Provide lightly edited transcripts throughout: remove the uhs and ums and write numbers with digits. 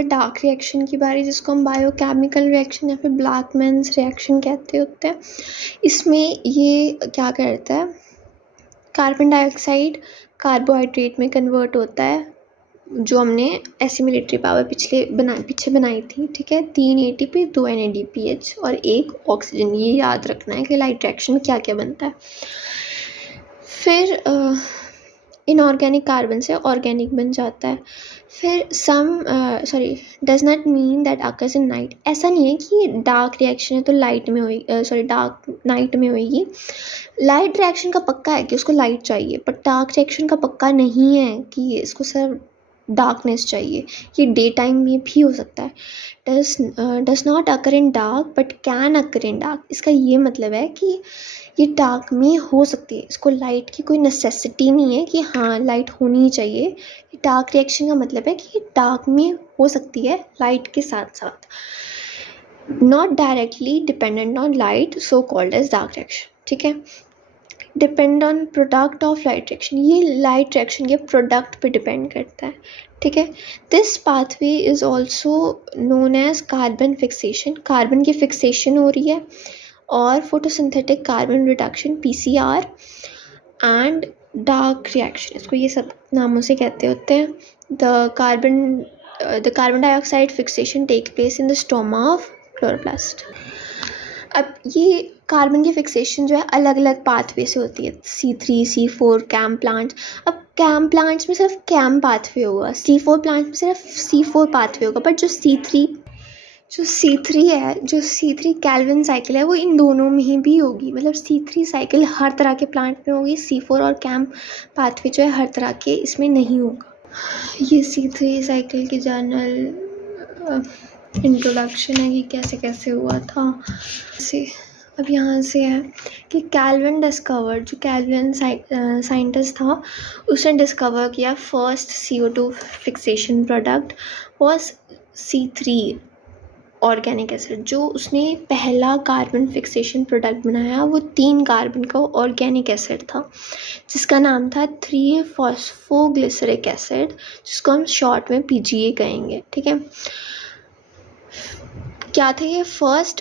Dark reaction की बारी, जिसको हम बायोकेमिकल रिएक्शन या फिर ब्लैकमैन्स रिएक्शन कहते होते हैं। इसमें ये क्या करता है, कार्बन डाइऑक्साइड कार्बोहाइड्रेट में कन्वर्ट होता है, जो हमने एसिमिलेटरी पावर पीछे बनाई थी, ठीक है। 3 ATP 2 NADPH और 1 ऑक्सीजन, ये याद रखना है कि लाइट रिएक्शन में क्या क्या बनता है। फिर इनऑर्गेनिक कार्बन से ऑर्गेनिक बन जाता है। फिर does not mean that occurs in night. ऐसा नहीं है कि डार्क रिएक्शन है तो लाइट में होगी, डार्क नाइट में होगी। लाइट रिएक्शन का पक्का है कि उसको लाइट चाहिए, बट डार्क रिएक्शन का पक्का नहीं है कि इसको सिर्फ डार्कनेस चाहिए, ये डे टाइम में भी हो सकता है। Does not occur in dark but can occur in dark. इसका ये मतलब है कि ये डार्क में हो सकती है, इसको लाइट की कोई नेसेसिटी नहीं है कि हाँ लाइट होनी ही चाहिए। ये डार्क रिएक्शन का मतलब है कि ये डार्क में हो सकती है लाइट के साथ साथ। Not directly dependent on light, so called as dark reaction, ठीक है। Depend on product of light reaction, ये लाइट रिएक्शन के प्रोडक्ट पे डिपेंड करता है, ठीक है। This pathway is also known as carbon fixation. Carbon की फिक्सेशन हो रही है, और photosynthetic carbon reduction PCR and dark reaction, इसको ये सब नामों से कहते होते हैं। The carbon dioxide fixation take place in the stoma of chloroplast. अब ये कार्बन की फिक्सेशन जो है अलग अलग पाथवे से होती है, C3 C4 कैम प्लांट्स। अब कैम प्लांट्स में सिर्फ कैम पाथवे होगा, C4 प्लांट्स में सिर्फ C4 पाथवे होगा, बट जो C3 कैल्विन साइकिल है वो इन दोनों में ही भी होगी। मतलब C3 साइकिल हर तरह के प्लांट में होगी, C4 और कैम पाथवे जो है हर तरह के इसमें नहीं होगा। ये C3 साइकिल की जनरल इंट्रोडक्शन है कि कैसे कैसे हुआ था। अब यहाँ से है कि कैल्विन डिस्कवर्ड, जो कैल्विन साइंटिस्ट था उसने डिस्कवर किया first CO2 fixation product was C3 organic acid. जो उसने पहला कार्बन फिक्सेशन प्रोडक्ट बनाया वो 3 कार्बन का ऑर्गेनिक एसिड था, जिसका नाम था 3-फॉस्फोग्लिसरिक एसिड, जिसको हम शॉर्ट में PGA कहेंगे, ठीक है। क्या था ये? फर्स्ट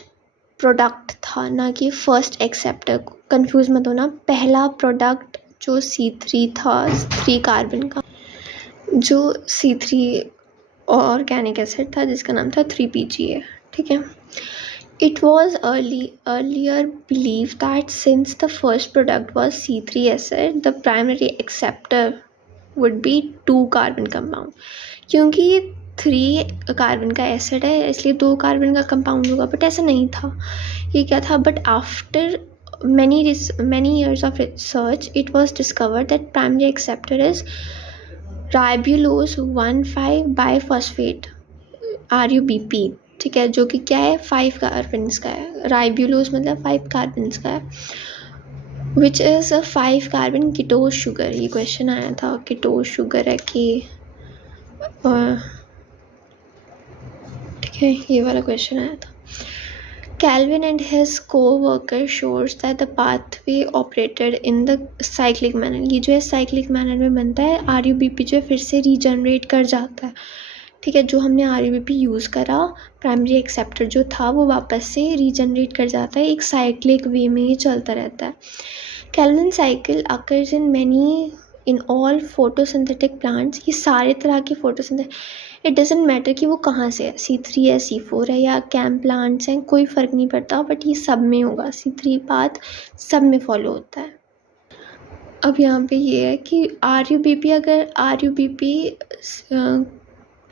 प्रोडक्ट था, ना कि फर्स्ट एक्सेप्टर। कंफ्यूज मत होना, पहला प्रोडक्ट जो C3 था 3 कार्बन का, जो C3 ऑर्गेनिक एसिड था जिसका नाम था 3-PGA, ठीक है। It was earlier believed that since the first product was C3 acid, the primary acceptor would be 2 carbon compound. क्योंकि ये 3 कार्बन का एसिड है इसलिए 2 कार्बन का कंपाउंड होगा, बट ऐसा नहीं था। ये क्या था? But after many years of research, it was discovered that primary acceptor is ribulose 1,5 biphosphate RUBP, ठीक है, जो कि क्या है 5 कार्बन्स का है। राइब्यूलोज मतलब 5 कार्बन्स का है, which is a 5 carbon कीटोज sugar. ये क्वेश्चन आया था, कीटोज शुगर है कि ठीक है, ये वाला क्वेश्चन आया था। Calvin and his co-worker shows that the pathway operated in the cyclic manner। ये जो है cyclic manner में बनता है। RUBP जो है फिर से रीजनरेट कर जाता है, ठीक है। जो हमने RUBP यूज़ करा, प्राइमरी एक्सेप्टर जो था वो वापस से रीजनरेट कर जाता है, एक साइक्लिक वे में ये चलता रहता है। Calvin cycle occurs in all photosynthetic plants। ये सारे तरह के photosynthetic, इट डजेंट मैटर कि वो कहाँ से है, C3 है, C4 है या कैम प्लांट्स हैं, कोई फ़र्क नहीं पड़ता, बट ये सब में होगा। C3 पाथ सब में फॉलो होता है। अब यहाँ पे ये है कि RUBP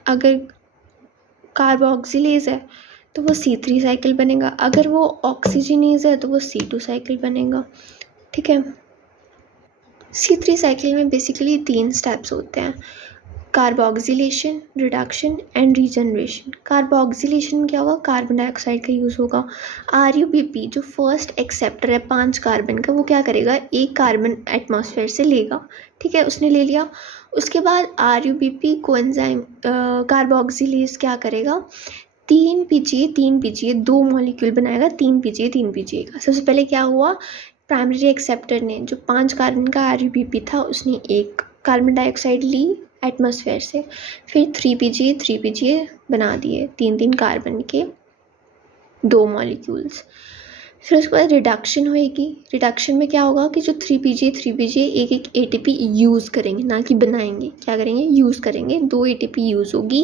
अगर कार्बोक्सिलेज है तो वो C3 साइकिल बनेगा, अगर वो ऑक्सीजनेज है तो वो C2 साइकिल बनेगा, ठीक है। C3 साइकिल में बेसिकली 3 स्टेप्स होते हैं, carboxylation, reduction and regeneration. Carboxylation क्या होगा? कार्बन डाइऑक्साइड का यूज़ होगा। RUBP जो फर्स्ट एक्सेप्टर है 5 कार्बन का, वो क्या करेगा? 1 कार्बन एटमॉस्फेयर से लेगा, ठीक है, उसने ले लिया। उसके बाद RUBP कोएंजाइम कार्बोक्सिलेज क्या करेगा? 3 PGA 2 मॉलिक्यूल बनाएगा, 3 PGA का। सबसे पहले क्या हुआ? प्राइमरी एक्सेप्टर ने जो 5 कार्बन का RUBP था उसने 1 कार्बन डाइऑक्साइड ली एटमॉस्फेयर से, फिर 3 PGA बना दिए 3-3 कार्बन के 2 मॉलिक्यूल्स। फिर उसके बाद रिडक्शन होएगी। रिडक्शन में क्या होगा कि जो 3PGA एक एक ATP यूज़ करेंगे, ना कि बनाएंगे। क्या करेंगे? यूज़ करेंगे। 2 ATP यूज़ होगी,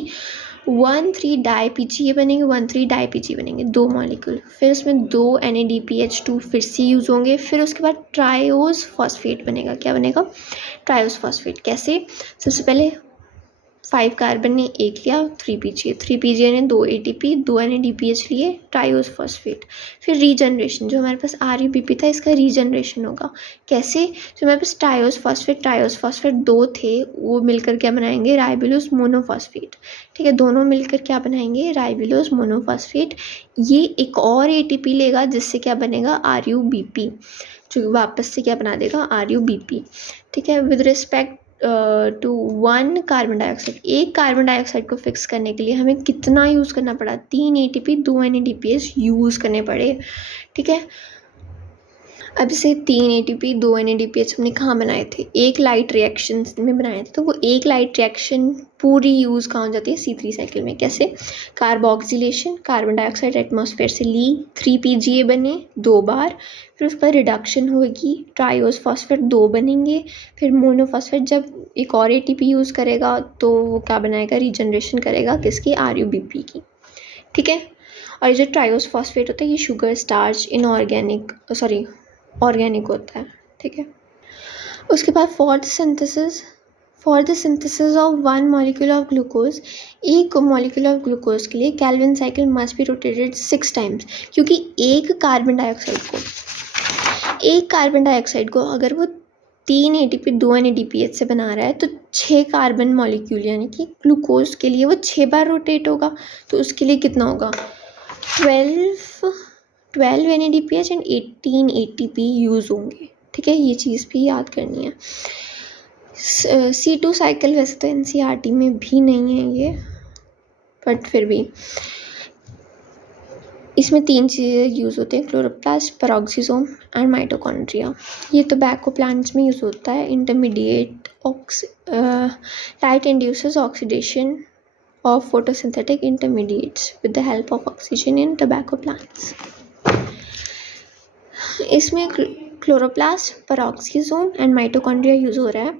1,3-डाई-PGA बनेंगे, 1,3-डाई-PGA बनेंगे 2 मॉलिक्यूल। फिर उसमें 2 NADPH2 फिर से यूज़ होंगे। फिर उसके बाद ट्रायोस फॉस्फेट बनेगा। क्या बनेगा? Triose phosphate. कैसे? सबसे पहले 5 कार्बन ने एक लिया, 3PGA ने 2 ATP 2 NADPH लिए, ट्रायोस फॉस्फेट। फिर रीजनरेशन, जो हमारे पास RUBP था इसका रीजनरेशन होगा। कैसे? जो हमारे पास ट्रायोस फॉस्फेट 2 थे, वो मिलकर क्या बनाएंगे? राइबोलोज मोनोफॉस्फेट। ठीक है, दोनों मिलकर क्या बनाएंगे? राइबोलोज मोनोफॉस्फेट। ये एक और ATP लेगा जिससे क्या बनेगा? RUBP, जो वापस से क्या बना देगा? RUBP। ठीक है, with respect to 1 carbon dioxide, एक कार्बन डाइऑक्साइड को फिक्स करने के लिए हमें कितना यूज़ करना पड़ा? 3 ATP 2 NADPH यूज़ करने पड़े। ठीक है, अब से 3 ATP 2 NADPH हमने कहाँ बनाए थे? एक लाइट रिएक्शन में बनाए थे। तो वो एक लाइट रिएक्शन पूरी यूज़ कहाँ हो जाती है? C3 साइकिल में। कैसे? कार्बोक्सिलेशन, कार्बन डाइऑक्साइड एटमॉस्फेयर से ली, 3PGA बने 2 बार। फिर उस पर रिडक्शन होगी, ट्रायोस फॉस्फेट 2 बनेंगे। फिर मोनोफॉस्फेट जब एक और ATP यूज़ करेगा तो वो क्या बनाएगा? रीजनरेशन करेगा किसकी? RUBP की। ठीक है, और जो ट्रायोस फॉस्फेट होता है ये शुगर, स्टार्च, ऑर्गेनिक होता है। ठीक है, उसके बाद for the synthesis of 1 molecule of glucose, एक मॉलिक्यूल ऑफ ग्लूकोज के लिए Calvin cycle must be rotated 6 times. क्योंकि एक कार्बन डाइऑक्साइड को अगर वो 3 ATP 2 NADPH से बना रहा है तो 6 कार्बन मॉलिक्यूल यानी कि ग्लूकोज के लिए वो 6 बार रोटेट होगा। तो उसके लिए कितना होगा? 12 NADPH एंड 18 ATP यूज़ होंगे। ठीक है, ये चीज़ भी याद करनी है। C2 साइकिल वैसे तो NCERT में भी नहीं है ये, बट फिर भी इसमें 3 चीज़ें यूज़ होते हैं, क्लोरोप्लास्ट, पेरोक्सिसोम एंड माइटोकॉन्ड्रिया। ये टोबैको प्लांट्स में यूज़ होता है। Intermediate light induces oxidation of photosynthetic intermediates with the help of oxygen in tobacco plants. इसमें chloroplast, peroxisome and mitochondria use हो रहा है।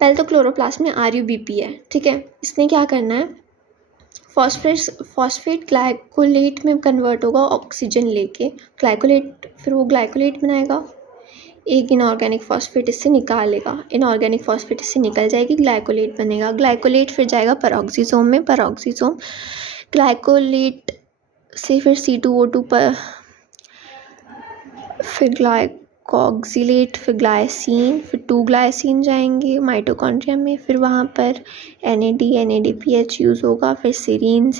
पहले तो क्लोरोप्लास्ट में RUBP है। ठीक है, इसने क्या करना है? फॉस्फेट ग्लाइकोलेट में कन्वर्ट होगा ऑक्सीजन लेके, ग्लाइकोलेट, फिर वो ग्लाइकोलेट बनाएगा, एक इनऑर्गेनिक फॉस्फेट इससे निकालेगा, इनऑर्गेनिक फॉस्फेट इससे निकल जाएगी, ग्लाइकोलेट बनेगा, ग्लाइकोलेट फिर जाएगा पेरोक्सिसोम में, पेरोक्सिसोम ग्लाइकोलेट से फिर C2O2 पर, फिर ग्लाइकोक्सिलेट, फिर ग्लाइसिन, फिर 2 ग्लाइसिन जाएंगे माइटोकॉन्ड्रिया में, फिर वहाँ पर NADPH यूज़ होगा, फिर सेरीन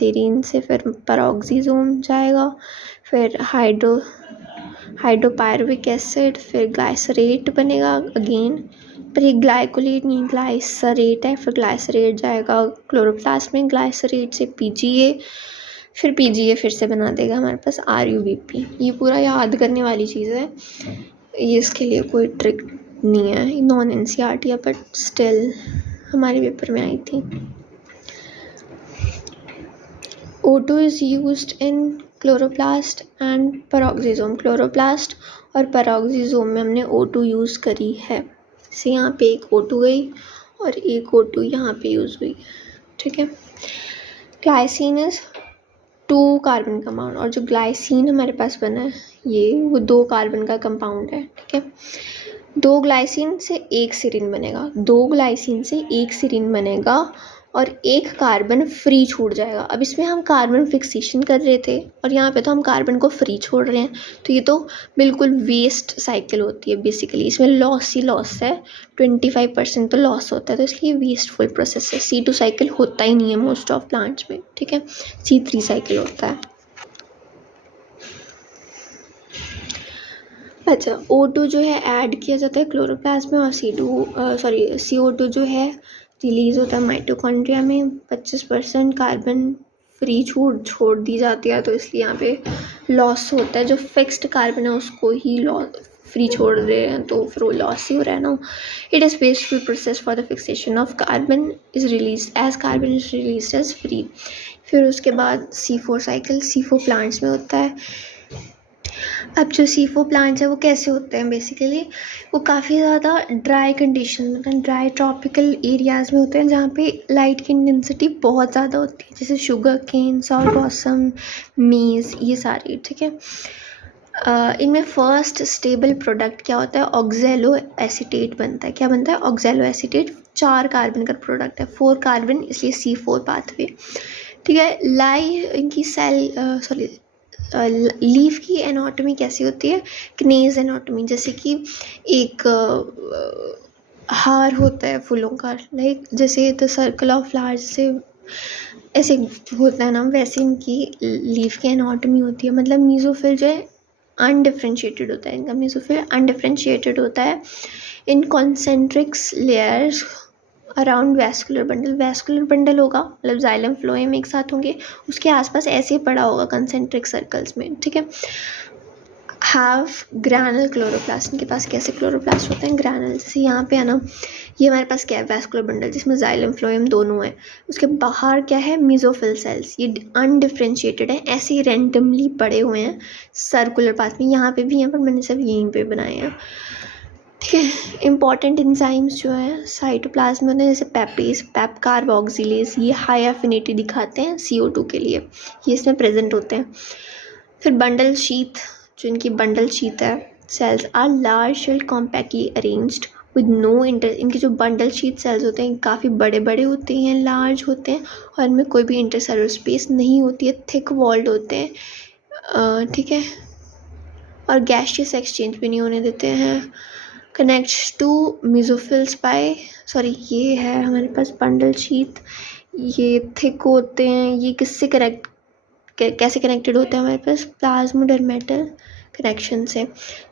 से फिर पेरोक्सिसोम जाएगा, फिर हाइड्रोपायरुविक एसिड, फिर ग्लाइसरेट बनेगा अगेन, पर ये ग्लाइकोलेट नहीं ग्लाइसरेट है। फिर ग्लाइसरेट जाएगा क्लोरोप्लास्ट में, ग्लाइसरेट से PGA, फिर PGA फिर से बना देगा हमारे पास RUBP। ये पूरा याद करने वाली चीज़ है, ये इसके लिए कोई ट्रिक नहीं है, नॉन NCERT है, बट स्टिल हमारे पेपर में आई थी। O2 is used in chloroplast and peroxisome. Chloroplast और पेरोक्सिसोम में हमने O2 यूज़ करी है। जैसे यहाँ पे एक O2 गई और एक O2 यहाँ पे यूज़ हुई। ठीक है, ग्लाइसिन इज 2 कार्बन कंपाउंड, और जो ग्लाइसिन हमारे पास बना है ये वो 2 कार्बन का कंपाउंड है। ठीक है, 2 ग्लाइसिन से 1 सेरीन बनेगा, 2 ग्लाइसिन से 1 सेरीन बनेगा और 1 कार्बन फ्री छूट जाएगा। अब इसमें हम कार्बन फिक्सेशन कर रहे थे और यहाँ पे तो हम कार्बन को फ्री छोड़ रहे हैं, तो ये तो बिल्कुल वेस्ट साइकिल होती है बेसिकली। इसमें लॉस ही लॉस है, 25% तो लॉस होता है, तो इसलिए वेस्टफुल प्रोसेस है। C2 साइकिल होता ही नहीं है मोस्ट ऑफ प्लांट्स में। ठीक है, C3 साइकिल होता है। अच्छा, O2 जो है ऐड किया जाता है क्लोरोप्लास्ट में, और CO2 जो है रिलीज़ होता है माइटोकॉन्ड्रिया में। 25% कार्बन फ्री छोड़ दी जाती है, तो इसलिए यहाँ पे लॉस होता है। जो फिक्स्ड कार्बन है उसको ही फ्री छोड़ रहे हैं, तो फिर वो लॉस ही हो रहा है ना। It is wasteful process for the fixation of carbon is release as free. फिर उसके बाद C4 साइकिल C4 प्लांट्स में होता है। अब जो C4 प्लांट्स है वो कैसे होते हैं बेसिकली, वो काफ़ी ज़्यादा ड्राई कंडीशन मतलब ड्राई ट्रॉपिकल एरियाज़ में होते हैं जहाँ पे लाइट की इंटेंसिटी बहुत ज़्यादा होती है, जैसे शुगर केन, सॉर ब्लॉसम, मेज़, ये सारी, ठीक है। इनमें फर्स्ट स्टेबल प्रोडक्ट क्या होता है, ऑक्जेलो एसीटेट बनता है। क्या बनता है, ऑक्जेलो एसीटेट। 4 कार्बन का प्रोडक्ट है, 4 कार्बन, इसलिए C4 पाथवे, ठीक है। इनकी सेल लीफ की एनाटॉमी कैसी होती है, क्नेज एनाटॉमी, जैसे कि एक हार होता है फूलों का, लाइक जैसे द सर्कल ऑफ फ्लावर्स, जैसे ऐसे होता है ना, वैसे इनकी लीफ की एनाटॉमी होती है। मतलब मीजोफिल जो है अनडिफ्रेंशिएटेड होता है, इनका मीजोफिल अनडिफ्रेंशिएटेड होता है in concentrics layers around vascular bundle होगा, मतलब जाइलम फ्लोएम एक साथ होंगे, उसके आसपास ऐसे ही पड़ा होगा कंसेंट्रिक सर्कल्स में, ठीक है। हैव ग्रैनल क्लोरोप्लास्ट, इनके पास कैसे क्लोरोप्लास्ट होते हैं, ग्रैनल। जैसे यहाँ पे है ना, ये हमारे पास क्या है, वैस्कुलर बंडल जिसमें जाइलम फ्लोएम दोनों है, उसके बाहर क्या है, मीजोफिल सेल्स, ये अनडिफ्रेंशिएटेड है, ऐसे ही रैंडमली पड़े हुए हैं सर्कुलर पाथ में। यहाँ पे भी हैं पर मैंने सब यहीं पे बनाए हैं, ठीक है। इंपॉर्टेंट एंजाइम्स जो है साइटोप्लाज्म में होते हैं, जैसे पेपेज, पेप कार्बोक्सिलेज, ये हाई एफिनिटी दिखाते हैं CO2 के लिए, ये इसमें प्रेजेंट होते हैं। फिर बंडल शीथ, जो इनकी बंडल शीथ है, cells are large shelled compactly arranged with no इनके जो बंडल शीथ सेल्स होते हैं काफ़ी बड़े बड़े होते हैं, लार्ज होते हैं, और इनमें कोई भी इंटरसेलुलर स्पेस नहीं होती है, थिक वॉल्ड होते हैं, ठीक है। और गैशियस एक्सचेंज भी नहीं होने देते हैं। कनेक्ट्स टू मीजोफिल्स बाय, ये है हमारे पास बंडल शीथ, ये थिक होते हैं, ये किससे कैसे कनेक्टेड होते हैं हमारे पास, प्लाज्मोडर्मेटल कनेक्शन से।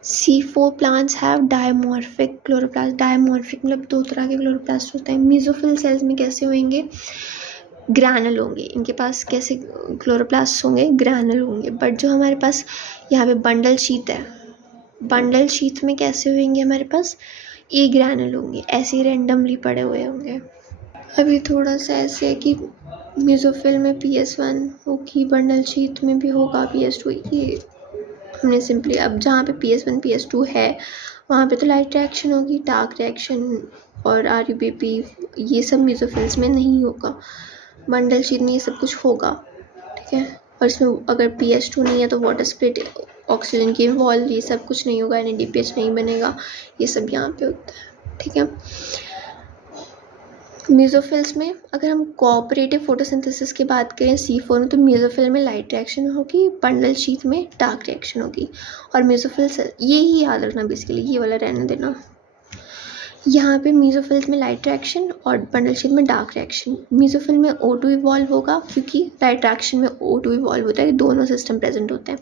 C4 plants have dimorphic chloroplast, dimorphic मतलब 2 तरह के क्लोरोप्लास्ट होते हैं। मीजोफिल सेल्स में कैसे होंगे, ग्रैनल होंगे, इनके पास कैसे क्लोरोप्लास्ट होंगे, ग्रैनल होंगे। बट जो हमारे पास यहाँ पे बंडल शीथ है, बंडल शीथ में कैसे होंगे हमारे पास, ये ग्रैनल होंगे, ऐसे ही रैंडमली पड़े हुए होंगे। अभी थोड़ा सा ऐसे है कि मीजोफिल में PS1 होगी, बंडल शीथ में भी होगा PS2, ये हमने सिंपली, अब जहाँ पे PS1 PS2 है वहाँ पे तो लाइट रिएक्शन होगी, डार्क रिएक्शन और RUBP ये सब मीजोफिल्स में नहीं होगा, बंडल शीथ में ये सब कुछ होगा, ठीक है। और इसमें अगर PS2 नहीं है तो वाटर स्प्लिट, ऑक्सीजन की इन्वॉल्व, ये सब कुछ नहीं होगा, NADPH नहीं बनेगा, ये सब यहाँ पे होता है, ठीक है। मीजोफिल्स में अगर हम कोऑपरेटिव फोटोसिंथेसिस की बात करें C4 में, तो मीजोफिल में लाइट रिएक्शन होगी, बंडल शीथ में डार्क रिएक्शन होगी। और मीजोफिल सेल, ये ही याद रखना बेसिकली, ये वाला रहने देना। यहाँ पे मीजोफिल्स में लाइट रिएक्शन और बंडल शीथ में डार्क रिएक्शन। मीजोफिल में O2 इवॉल्व होगा क्योंकि लाइट रिएक्शन में O2 इवॉल्व होता है, दोनों सिस्टम प्रेजेंट होते हैं।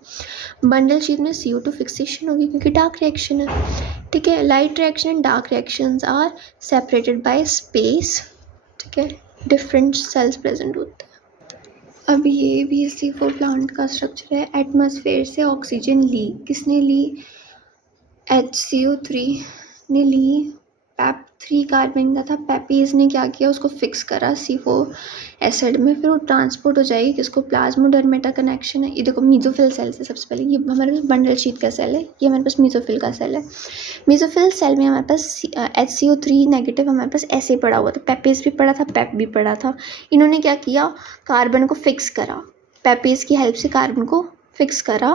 बंडल शीथ में CO2 फिक्सेशन होगी क्योंकि डार्क रिएक्शन है, ठीक है। Light reaction and dark reactions are separated by space, ठीक है, डिफरेंट सेल्स प्रेजेंट होते हैं। अब ये भी C4 प्लांट का स्ट्रक्चर है। एटमॉस्फेयर से ऑक्सीजन ली, किसने ली, HCO3 ने ली, PEP3 कार्बन का था, पेपेज ने क्या किया, उसको फिक्स करा C4 एसिड में, फिर वो ट्रांसपोर्ट हो जाएगी किसको, प्लाज्मोडर्मेटा कनेक्शन है। ये देखो मीजोफिल सेल से सबसे पहले, ये हमारे पास बंडल शीथ का सेल है, ये हमारे पास मीजोफिल का सेल है। मीजोफिल सेल में हमारे पास HCO3 नेगेटिव हमारे पास ऐसे पड़ा हुआ था, पेपेज भी पड़ा था, पेप भी पड़ा था। इन्होंने क्या किया, कार्बन को फिक्स करा, पेपेज की हेल्प से कार्बन को फिक्स करा,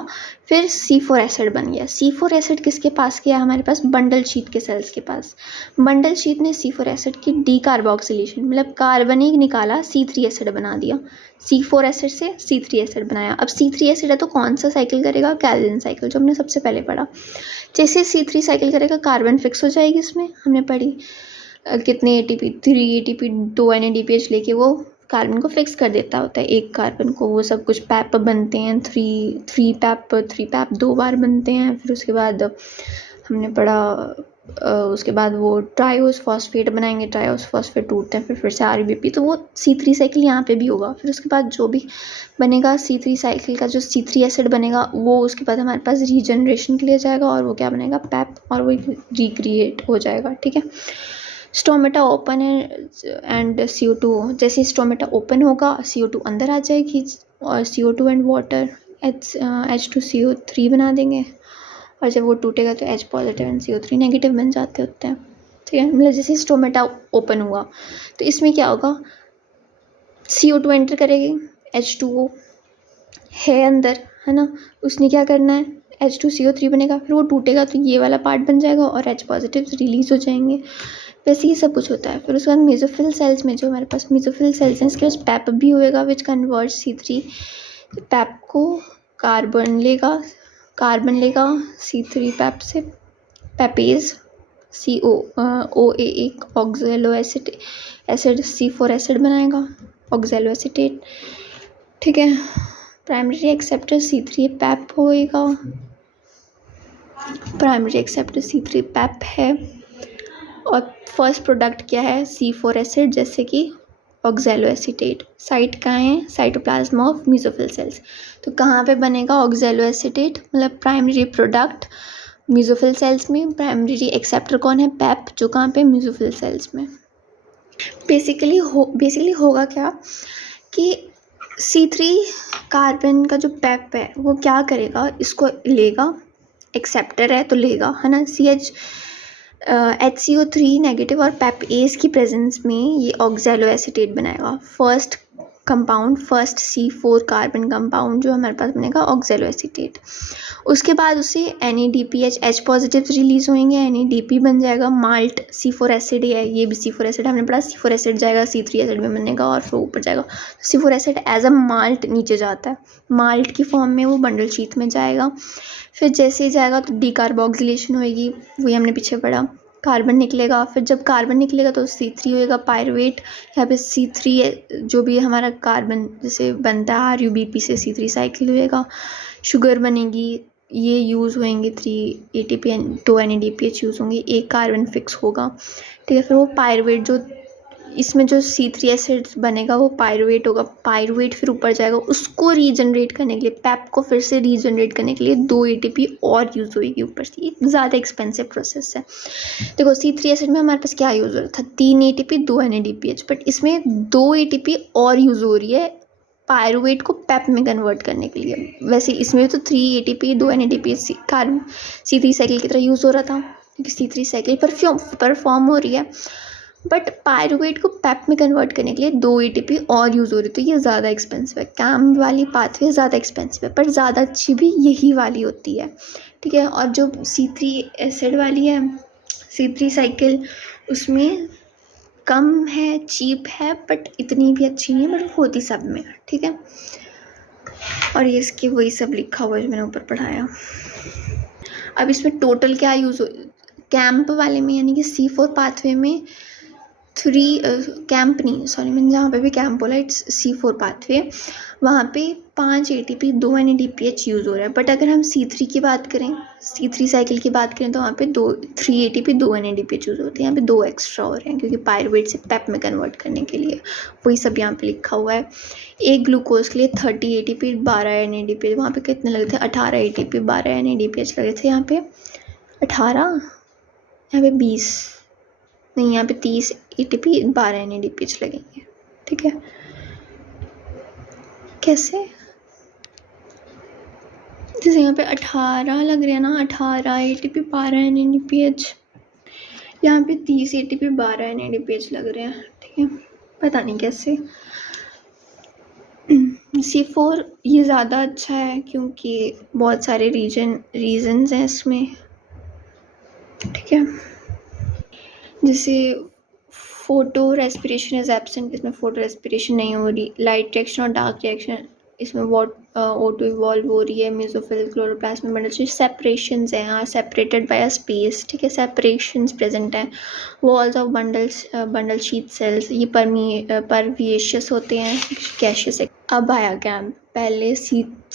फिर C4 एसिड बन गया। C4 एसिड किसके पास गया, हमारे पास बंडल शीथ के सेल्स के पास। बंडल शीथ ने C4 एसिड की डीकार्बोक्सिलेशन मतलब कार्बनिक निकाला, C3 एसिड बना दिया, C4 एसिड से C3 एसिड बनाया। अब C3 एसिड है तो कौन सा साइकिल करेगा, कैल्विन साइकिल, जो हमने सबसे पहले पढ़ा। जैसे C3 साइकिल करेगा कार्बन फिक्स हो जाएगी, इसमें हमने पढ़ी कितने ATP, 3 ATP 2 NADPH लेके वो कार्बन को फिक्स कर देता होता है, एक कार्बन को, वो सब कुछ पैप बनते हैं, थ्री पैप 2 बार बनते हैं। फिर उसके बाद हमने पढ़ा, उसके बाद वो ट्रायोस फॉस्फेट बनाएंगे, ट्रायोस फॉस्फेट टूटते हैं, फिर से RBP, तो वो C3 साइकिल यहाँ पे भी होगा। फिर उसके बाद जो भी बनेगा C3 साइकिल का, जो C3 एसिड बनेगा वो उसके बाद हमारे पास रीजनरेशन के लिए जाएगा और वो क्या बनेगा, पैप, और वो रिक्रिएट हो जाएगा, ठीक है। स्टोमेटा ओपन है एंड CO2, जैसे स्टोमेटा ओपन होगा CO2 अंदर आ जाएगी और CO2 एंड वाटर H2CO3 बना देंगे, और जब वो टूटेगा तो H positive and CO3 negative बन जाते होते हैं। ठीक है, मतलब जैसे स्टोमेटा ओपन हुआ तो इसमें क्या होगा, CO2 एंटर करेगी, H2O है अंदर, है ना, उसने क्या करना है, H2CO3 बनेगा, फिर वो टूटेगा तो ये वाला पार्ट बन जाएगा और H पॉजिटिव रिलीज हो जाएंगे। वैसे ये सब कुछ होता है। फिर उसके बाद मेसोफिल सेल्स में, जो हमारे पास मेसोफिल सेल्स हैं, इसके पास पैप भी होएगा विच कन्वर्ट C3, पैप को कार्बन लेगा C3 पैप से, पैपेज OA एक ऑक्जेलो एसिड C4 एसिड बनाएगा, ऑक्जेलो एसिटेट। ठीक है, प्राइमरी एक्सेप्टर C3 पैप होएगा, प्राइमरी एक्सेप्टर C3 पैप है, और फर्स्ट प्रोडक्ट क्या है, C4 एसिड, जैसे कि ऑक्जेलो एसिटेट। साइट कहाँ है, साइटोप्लाज्म ऑफ मेसोफिल सेल्स। तो कहाँ पे बनेगा ऑक्जेलो एसिटेट, मतलब प्राइमरी प्रोडक्ट मेसोफिल सेल्स में, प्राइमरी एक्सेप्टर कौन है, पैप, जो कहाँ पे, मेसोफिल सेल्स में। बेसिकली होगा क्या कि C3 कार्बन का जो पैप है वो क्या करेगा, इसको लेगा, एक्सेप्टर है तो लेगा, है ना, HCO3 नेगेटिव और पैप एस की प्रेजेंस में ये ऑक्जेलो एसिटेट बनाएगा, फर्स्ट C4 कार्बन कंपाउंड जो हमारे पास बनेगा ऑक्जेलो एसिटेट। उसके बाद उसे NADPH H पॉजिटिव रिलीज होंगे, NADP बन जाएगा, माल्ट C4 एसिड है, ये भी C4 एसिड हमने पढ़ा, C4 एसिड जाएगा C3 एसिड में बनेगा और फिर ऊपर जाएगा। C4 acid as a malt नीचे जाता है, माल्ट की फॉर्म में वो बंडल शीट में जाएगा। फिर जैसे ही जाएगा तो डीकार्बोक्सिलेशन होएगी, वही हमने पीछे पढ़ा, कार्बन निकलेगा। फिर जब कार्बन निकलेगा तो C3 होएगा, पायरुवेट, यहाँ पे C3 जो भी हमारा कार्बन जैसे बनता है RUBP से C3 साइकिल होएगा, शुगर बनेगी, ये यूज़ होएंगे 3 ATP एंड 2 NADPH यूज़ होंगे, एक कार्बन फिक्स होगा। ठीक है, फिर वो पायरुवेट, जो इसमें जो C3 एसिड बनेगा वो पायरुवेट होगा, पायरुवेट फिर ऊपर जाएगा, उसको रीजनरेट करने के लिए, पैप को फिर से रीजनरेट करने के लिए 2 ATP और यूज़ होएगी ऊपर से। ये ज़्यादा एक्सपेंसिव प्रोसेस है। देखो C3 एसिड में हमारे पास क्या यूज़ हो रहा था, 3 ATP 2 NADPH, बट इसमें 2 ATP और यूज़ हो रही है पायरुवेट को पैप में कन्वर्ट करने के लिए। वैसे इसमें तो 3 ATP 2 NADPH carbon C3 cycle की तरह यूज़ हो रहा था, क्योंकि C3 साइकिल परफॉर्म हो रही है, बट पायरुवेट को पैप में कन्वर्ट करने के लिए 2 ATP और यूज़ हो रही है, तो ये ज़्यादा एक्सपेंसिव है। कैम वाली पाथवे ज़्यादा एक्सपेंसिव है, पर ज़्यादा अच्छी भी यही वाली होती है। ठीक है, और जो C3 एसिड वाली है, C3 साइकिल, उसमें कम है, चीप है, बट इतनी भी अच्छी नहीं है, बट होती सब में। ठीक है, और ये इसके वही सब लिखा हुआ है जो मैंने ऊपर पढ़ाया। अब इसमें टोटल क्या यूज़ हो, कैंप वाले में यानी कि C4 पाथवे में 3 कैंप नहीं, सॉरी, मैंने जहाँ पे भी कैंप बोला, इट्स C4 पाथवे, वहाँ पे 5 ATP 2 NADPH यूज़ हो रहा है। बट अगर हम C3 की बात करें, C3 साइकिल की बात करें, तो वहाँ पे 3 ATP 2 NADPH यूज़ होते हैं, यहाँ पे 2 एक्स्ट्रा हो रहे हैं, क्योंकि पायरुवेट से पैप में कन्वर्ट करने के लिए। वही सब यहाँ पे लिखा हुआ है। एक ग्लूकोज के लिए 30 ATP 12 NADPH, वहाँ पे कितने लगे थे, 18 ATP 12 NADPH लगे थे, यहाँ पे 18, यहाँ पे 20 नहीं, यहाँ पे 30 ATP 12 NADPH लगेंगे। ठीक है, कैसे, जैसे यहाँ पे 18 लग रहे हैं ना, 18 ATP 12 NADPH, यहाँ पे 30 ATP 12 NADPH लग रहे हैं। ठीक है, पता नहीं कैसे। C4 ये ज़्यादा अच्छा है क्योंकि बहुत सारे रीजन्स हैं इसमें। ठीक है, जैसे फोटो रेस्पिरेशन इज एब्सेंट, इसमें फोटो रेस्पिरेशन नहीं हो रही, लाइट रिएक्शन और डार्क रिएक्शन इसमें O2 इवॉल्व हो रही है, मेसोफिल क्लोरोप्लास्ट में बंडल सेपरेशंस हैं, यहाँ सेपरेटेड बाय अ स्पेस। ठीक है, सेपरेशंस प्रेजेंट हैं, walls of bundle sheath cells, ये परविएशियस होते हैं, गैशियस। अब आया क्या, पहले